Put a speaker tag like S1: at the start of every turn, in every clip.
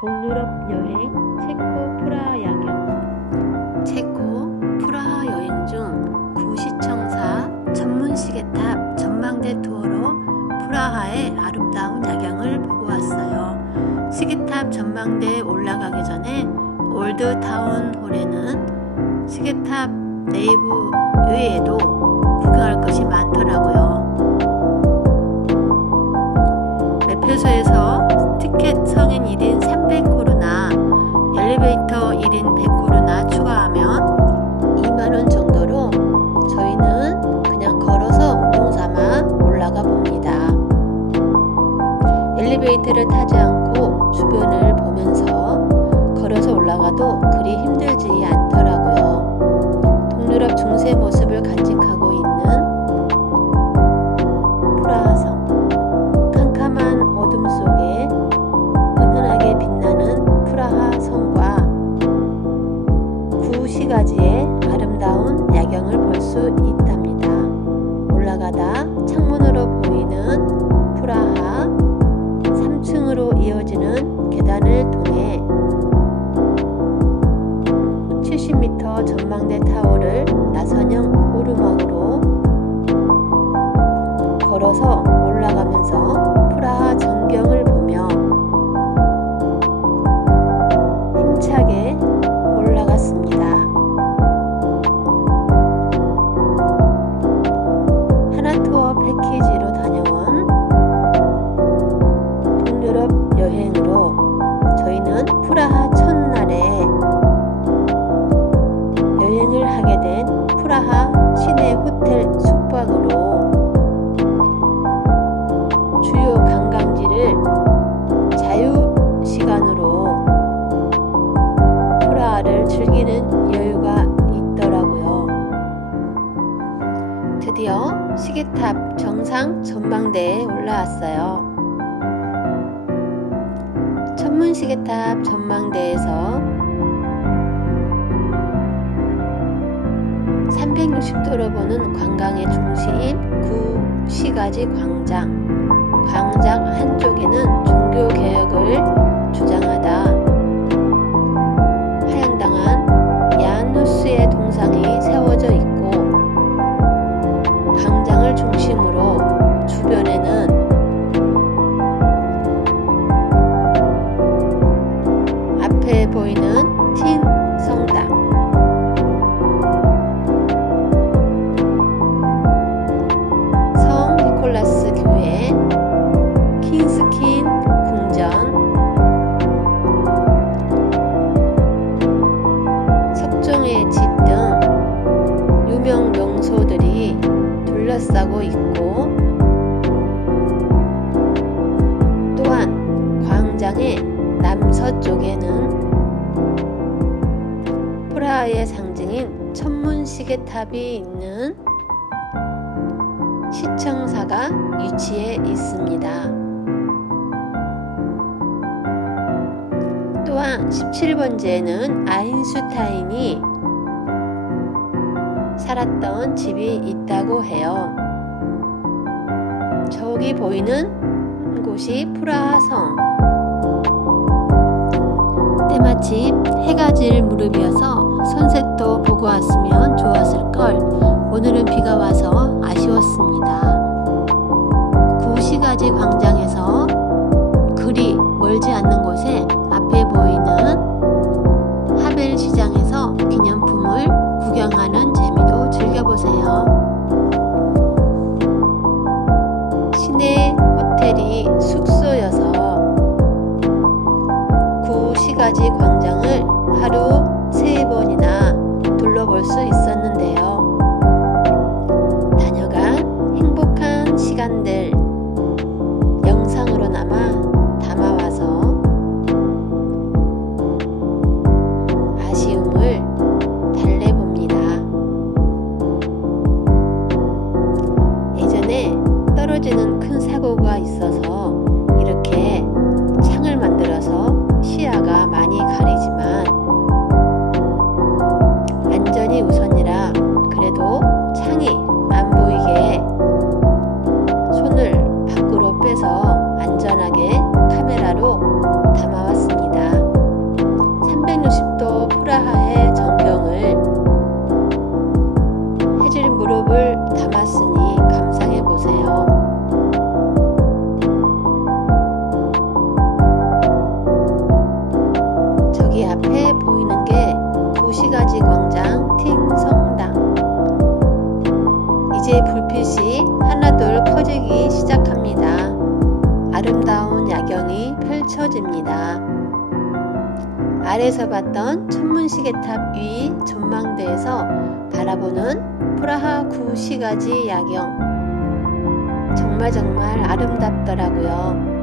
S1: 동유럽 여행 체코 프라하 야경
S2: 체코 프라하 여행 중 구시청사 전문 시계탑 전망대 투어로 프라하의 아름다운 야경을 보고 왔어요. 시계탑 전망대에 올라가기 전에 올드타운 홀에는 시계탑 내부 외에도 구경할 것이 많더라고요. 매표소에서 티켓 성인 1인 300코르나 엘리베이터 1인 100코르나 추가하면 2만원 정도로 저희는 그냥 걸어서 운동 삼아 올라가 봅니다. 엘리베이터를 타지 않고 주변을 보면서 걸어서 올라가도 그리 힘들지 않더라고요. 동유럽 중세 모습을 간직하고 올라가다 창문으로 보이는 프라하 3층으로 이어지는 계단을 통해 70m 전망대 타워를 나선형 오르막 즐기는 여유가 있더라고요. 드디어 시계탑 정상 전망대에 올라왔어요. 천문 시계탑 전망대에서 360도로 보는 관광의 중심 구시가지 광장. 광장 한쪽에는 종교 개혁을 주장하다 앞에 보이는 틴 성당. 성 니콜라스 교회 킹스킨 궁전. 석종의 집 등 유명 명소들이 둘러싸고 있고 또한 광장의 남서쪽에는 프라하의 상징인 천문시계탑이 있는 시청사가 위치해 있습니다. 또한 17번지에는 아인슈타인이 살았던 집이 있다고 해요. 저기 보이는 곳이 프라하성. 때마침 해가 질 무렵이어서 선셋도 보고 왔으면 좋았을 걸. 오늘은 비가 와서 아쉬웠습니다. 구시가지 광장에서 그리 멀지 않는 곳에 앞에 보이는 하벨 시장에서 기념품을 구경하는 재미도 즐겨보세요. 시내 호텔이 숙소여서 구시가지 광장을 하루 떨어지는 큰 사고가 있어서 이렇게 창을 만들어서 시야가 많이 가리지만 안전이 우선이라 그래도 창이 안 보이게 손을 밖으로 빼서 안전하게 카메라로 보이는 게 도시가지 광장 팅성당. 이제 불빛이 하나둘 커지기 시작합니다. 아름다운 야경이 펼쳐집니다. 아래에서 봤던 천문시계탑 위 전망대에서 바라보는 프라하 구시가지 야경. 정말 정말 아름답더라고요.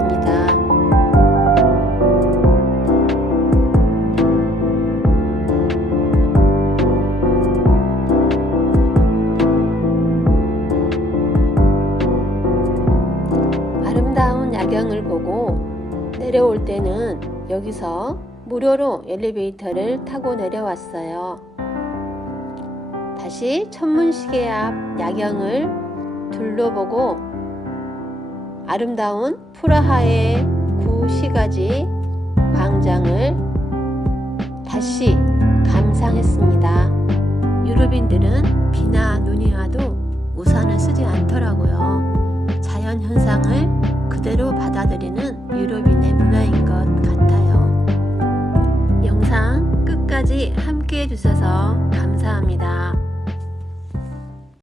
S2: 모습입니다. 아름다운 야경을 보고 내려올 때는 여기서 무료로 엘리베이터를 타고 내려왔어요. 다시 천문시계 앞 야경을 둘러보고 아름다운 프라하의 구시가지 광장을 다시 감상했습니다. 유럽인들은 비나 눈이 와도 우산을 쓰지 않더라고요. 자연 현상을 그대로 받아들이는 유럽인의 문화인 것 같아요. 영상 끝까지 함께 해주셔서 감사합니다.